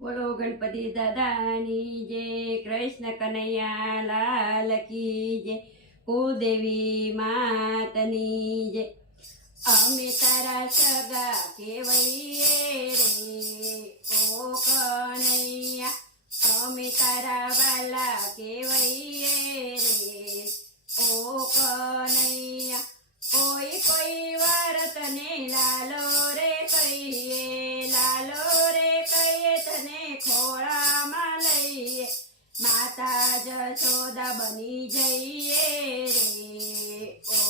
બોલો ગણપતિ દાદાની જય, કૃષ્ણ કનૈયા લાલ કી જય કુદેવી માતની જય. અમે તારા સગા કેવઈએ રે, ઓ કનૈયા. અમે તારા વાલા કેવઈએ રે, ઓ કનૈયા. કોઈ કોઈ વાર તને લાલો જશોદા બની જઈએ રે.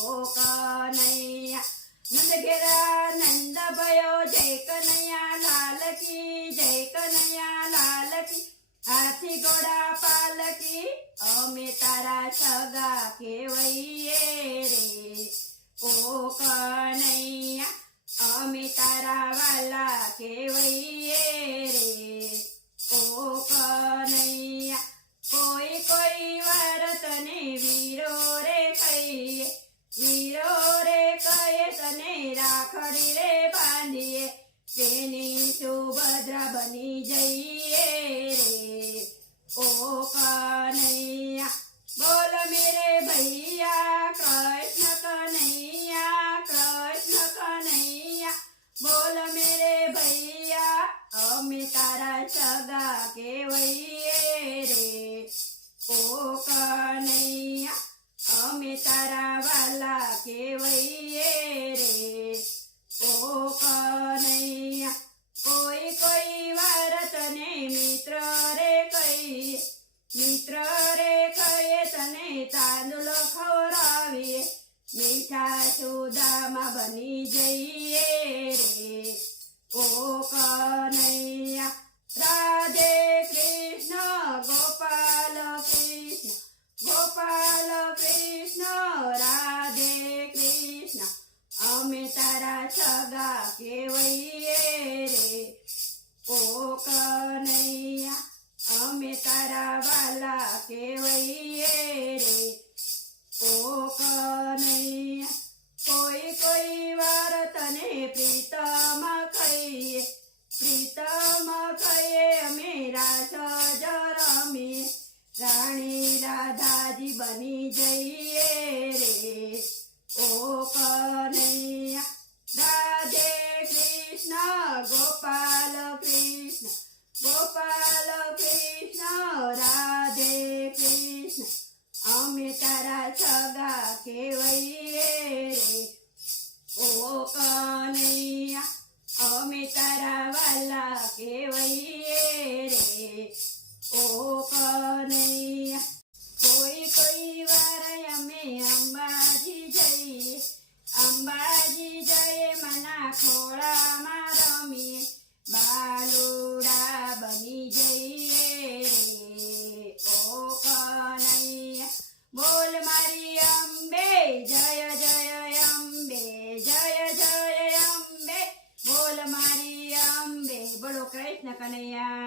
ઓ કનૈયા, નંદ ઘેરા નંદ ભયો, જય કનૈયા લાલ કી જય કનૈયા લાલ કી હાથી ઘોડા પાલકી, અમે તારા સગા કેવઈએ. તેની સુભદ્રા બની જઈએ રે. ઓ કનૈયા, બોલ મેરે ભૈયા, કૃષ્ણ કનૈયા કૃષ્ણ કનૈયા, બોલ કેવઈએ રે. ઓ કનૈયા કોઈ કોઈ વાર તને પ્રીતમ કહીએ. પ્રીતમ કહીએ, અમે રાસ જ રમીએ. રાણી રાધાજી બની જઈએ રે. ઓ કનૈયા રાધે કૃષ્ણ, ગોપાલ કૃષ્ણ ગોપાલ કૃષ્ણ, રાધે કૃષ્ણ. અમે તારા સગા કેવઈએ na kanaya.